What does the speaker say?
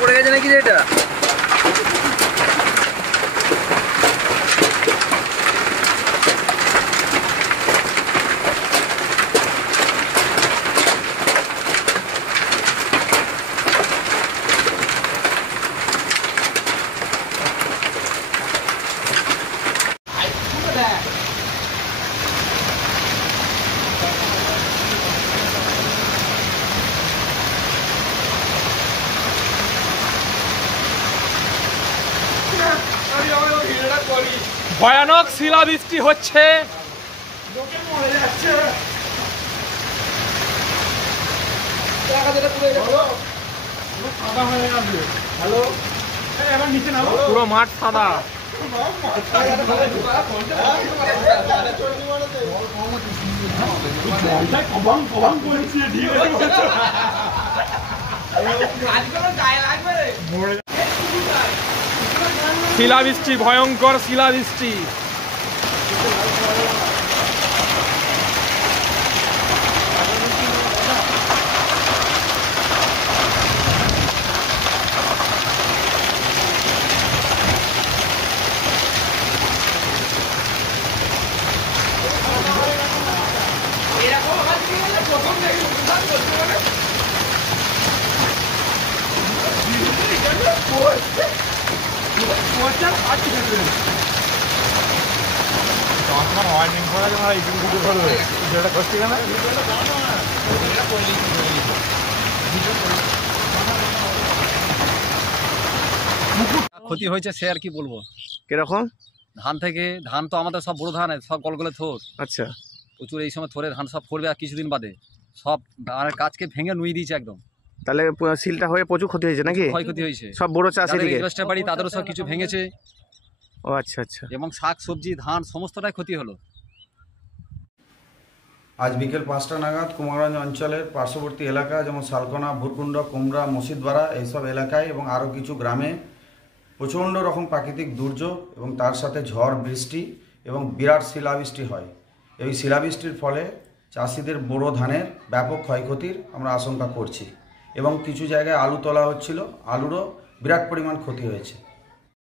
পড়ে গেছে নাকি এটা? ভয়ানক শিলাবৃষ্টি হচ্ছে। পুরো মাঠ সাদা। শিলাবৃষ্টি, ভয়ঙ্কর শিলাবৃষ্টি। ক্ষতি হয়েছে সে আর কি বলবো। কিরকম? ধান থেকে, ধান তো আমাদের সব বড় ধান, সব গলগলে থোর। আচ্ছা, প্রচুর এই সময় থোরে ধান সব পড়বে আর কিছুদিন বাদে সব ধানের কাজকে ভেঙে নুয়ে দিয়েছে একদম। তাহলে সিলটা হয়ে প্রচুর ক্ষতি হয়েছে নাকি? ক্ষয়ক্ষতি হয়েছে সব বড় চাষি দিকে বাড়ি তাদেরও সব কিছু ভেঙেছে। ও আচ্ছা আচ্ছা। এবং শাক সবজি ধান সমস্তটাই ক্ষতি হলো। আজ বিকেল 5টা নাগাদ কুমারগঞ্জ অঞ্চলের পার্শ্ববর্তী এলাকা যেমন শালকোনা, ভুরকুণ্ড, কুমড়া, মসজিদপাড়া এইসব এলাকায় এবং আরও কিছু গ্রামে প্রচণ্ড রকম প্রাকৃতিক দুর্যোগ এবং তার সাথে ঝড় বৃষ্টি এবং বিরাট শিলাবৃষ্টি হয়। এই শিলাবৃষ্টির ফলে চাষিদের বোরো ধানের ব্যাপক ক্ষয়ক্ষতির আমরা আশঙ্কা করছি এবং কিছু জায়গায় আলু তোলা হচ্ছিল, আলুরও বিরাট পরিমাণ ক্ষতি হয়েছে।